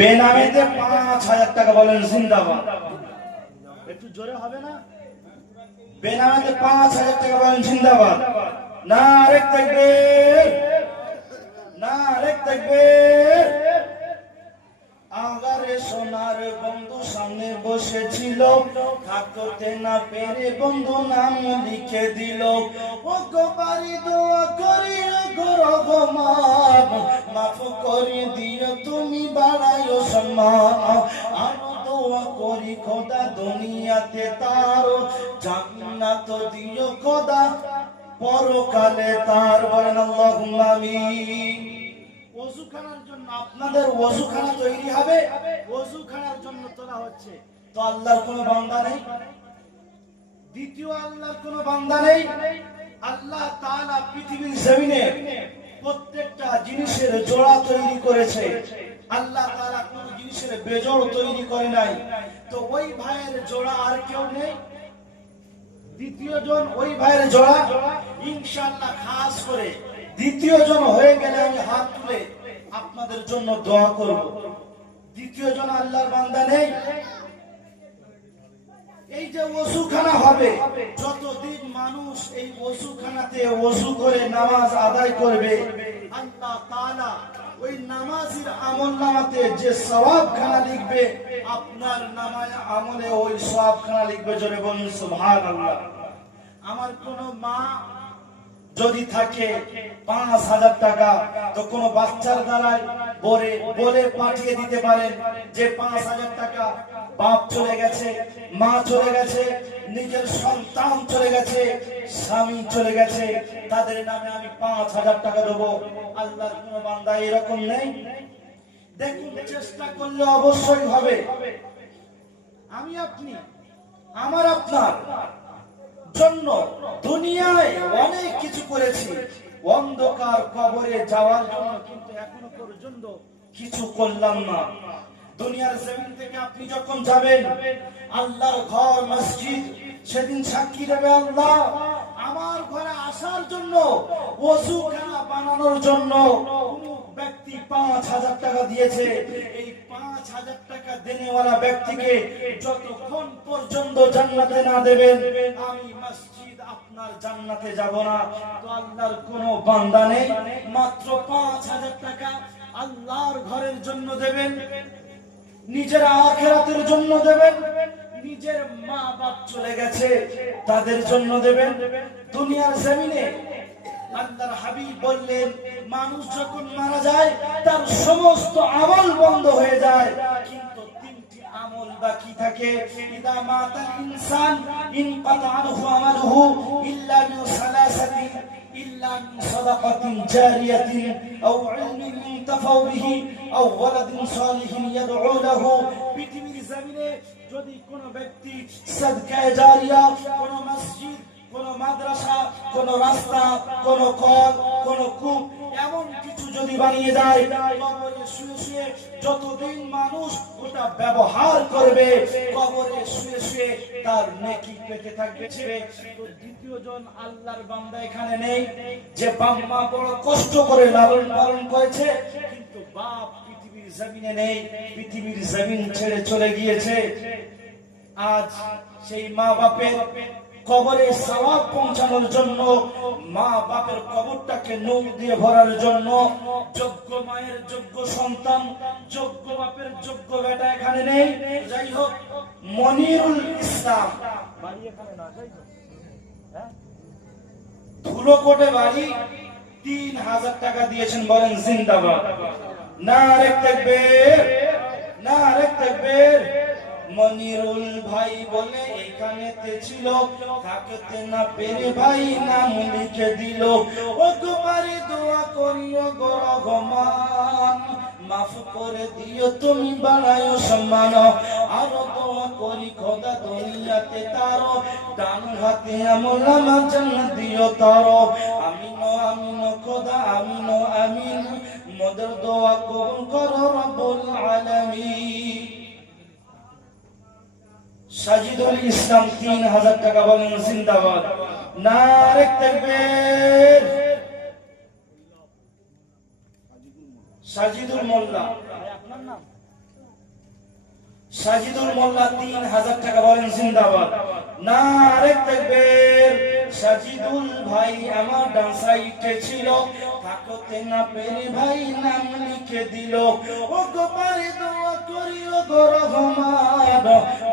বেনামেতে 5,000 টাকা বলেন জিন্দাবাদ। একটু জোরে হবে না? বেনামেতে 5,000 টাকা বলেন জিন্দাবাদ। নারে তাকবীর, নারে তাকবীর। আগারে সোনার বন্ধু সামনে বসেছিল, থাকতে না পেরে বন্ধু নাম লিখে দিল। ও গো বাড়ি দোয়া করি গো রহমান, মাফ করে দিও তুমি বাড়াইও সম্মান। আরো দোয়া করি খোদা দুনিয়াতে তার জান্নাত দিও খোদা, পরকালে তার। বলেন আল্লাহুম্মা আমিন। ওযুখানার জন্য আপনাদের ওযুখানা তৈরি হবে, ওযুখানার জন্য তোলা হচ্ছে। তো আল্লাহর কোনো বান্দা নেই? দ্বিতীয় আল্লাহর কোনো বান্দা নেই? আল্লাহ তাআলা পৃথিবীর জমিনে প্রত্যেকটা জিনিসের জোড়া তৈরি করেছে। আল্লাহ তাআলা কোন জিনিসের বেজোড় তৈরি করে নাই। তো ওই ভাইয়ের জোড়া আর কেউ নেই? দ্বিতীয় জন ওই ভাইয়ের জোড়া ইনশাআল্লাহ খাস করে দ্বিতীয় জন হয়ে গেলে আমি হাত তুলে আপনাদের জন্য দোয়া করব। দ্বিতীয় জন আল্লাহর বান্দা নেই? এই যে ওযুখানা হবে, যতদিন মানুষ এই ওযুখানাতে ওযু করে নামাজ আদায় করবে, আল্লাহ তাআলা ওই নামাজের আমলনামাতে যে সওয়াবখানা লিখবে, আপনার নামায় আমলে ওই সওয়াবখানা লিখবে। জোরে বলুন সুবহানাল্লাহ। আমার কোন মা যদি থাকে 5,000 টাকা, তো কোন বাচ্চার দ্বারাই বলে পাঠিয়ে দিতে পারেন যে 5,000 টাকা বাপ চলে গেছে, মা চলে গেছে, নিজের সন্তান চলে গেছে, স্বামী চলে গেছে, তাদের নামে আমি 5,000 টাকা দেবো। আল্লাহর কোন বান্দা এরকম নেই? দেখুন, চেষ্টা করলে অবশ্যই হবে। আমি আপনি, আমার আপনার জন্য দুনিয়ায় অনেক কিছু করেছি, অন্ধকার কবরে যাওয়ার জন্য কিন্তু এখনো পর্যন্ত কিছু করলাম না। দুনিয়ার জমিন থেকে আপনি যখন যাবেন, আল্লাহর ঘর মসজিদ সেদিন সাক্ষী দেবে, আল্লাহ আমার ঘরে আসার জন্য, ওযুখানা বানানোর জন্য ব্যক্তি 5,000 টাকা দিয়েছে। এই 5,000 টাকা দেনেওয়ালা ব্যক্তিকে যতক্ষণ পর্যন্ত জান্নাতে না দেবেন, আমি মসজিদ আপনার জান্নাতে যাব না। তো আল্লাহর কোন বান্দা নেই, মাত্র 5,000 টাকা আল্লাহর ঘরের জন্য দেবেন, নিজের আখিরাতের জন্য দেবেন, নিজের মা বাপ চলে গেছে তাদের জন্য দেবেন। দুনিয়ার জমিনে আল্লাহর হাবিব বললেন, মানুষ যখন মারা যায় তার সমস্ত আমল বন্ধ হয়ে যায়, কিন্তু তিনটি আমল বাকি থাকে। ইদা মাতাল ইনসান ইনকাতা আনহু আমালুহু ইল্লা মিন সালাসাতিন, ইল্লা মিন সাদাকাতিন জারিয়াতিন আও ইলমিন ইনতাফাউ বিহি আও ওয়ালাদিন সালিহিন ইয়াদউ লাহু। পৃথিবীর জমিনে যদি কোন ব্যক্তি সাদকায়ে জারিয়া, কোন মসজিদ, কোন মাদ্রাসা, কোন রাস্তা, কোন কল, কোন কূপ, এমন কিছু যদি বানিয়ে যায়, কবরে শুয়ে শুয়ে যতদিন মানুষ ওটা ব্যবহার করবে, কবরে শুয়ে শুয়ে তার নেকি পেতে থাকবে। তো দ্বিতীয় জন আল্লাহর বান্দা এখানে নেই, যে বাপ মা বড় কষ্ট করে লালন পালন করেছে, কিন্তু বাপ পৃথিবীর জমিনে নেই, পৃথিবীর জমিন ছেড়ে চলে গিয়েছে। আজ সেই মা বাপের কবরে সওয়াব পৌঁছানোর জন্য, মা বাপের কবরটাকে নূর দিয়ে ভরার জন্য, যোগ্য মায়ের যোগ্য সন্তান, যোগ্য বাপের যোগ্য বেটা এখানে নেই। যাই হোক, মনিরুল ইসলাম বাড়ি এখানে না, যাই হোক, ধুলোকোটে বাড়ি, 3,000 টাকা দিয়েছেন। বলেন জিন্দাবাদ। নারে তাকবীর, নারে তাকবীর। মনিরুল ভাই বলে এখানেতে ছিল, থাকতে না পেরে ভাই নাম লিখে দিল। ও তোমারই দোয়া করিও গো রহমান, মাফ করে দিও তুমি বাড়াইও সম্মান। আরো দোয়া করি খোদা দুনিয়াতে তার ডান হাতে আমল নামা জান্নাত দিও তার। আমিন আমিন খোদা আমিন আমিন, মোদের দোয়া কবুল করো রব্বুল আলামিন। সাজিদুল ইসলাম 3,000 টাকা। বলেন জিন্দাবাদ। নারে তাকবীর। সাজিদুল মোল্লা, আপনার নাম? সাজিদুল মোল্লা 3000 টাকা, বলেন জিন্দাবাদ। নারে তাকবীর। সাজিদুল ভাই আমার ডান সাইডে ছিল, থাকতে না পেরে ভাই নাম লিখে দিল। ও গোপারে দোয়া করি ও গো রহমান,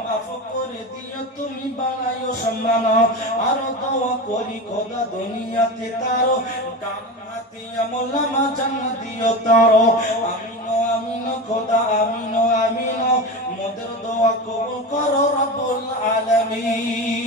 মাফ করে দিও তুমি বানাইও সম্মান। আর দোয়া করি খোদা দুনিয়াতে তার ডান হাতে আমল নামা জান্নাত দিও তার। আমিন আমিন খোদা আমিন আমিন, মোদের দোয়া কবুল করো রব্বুল আলামিন।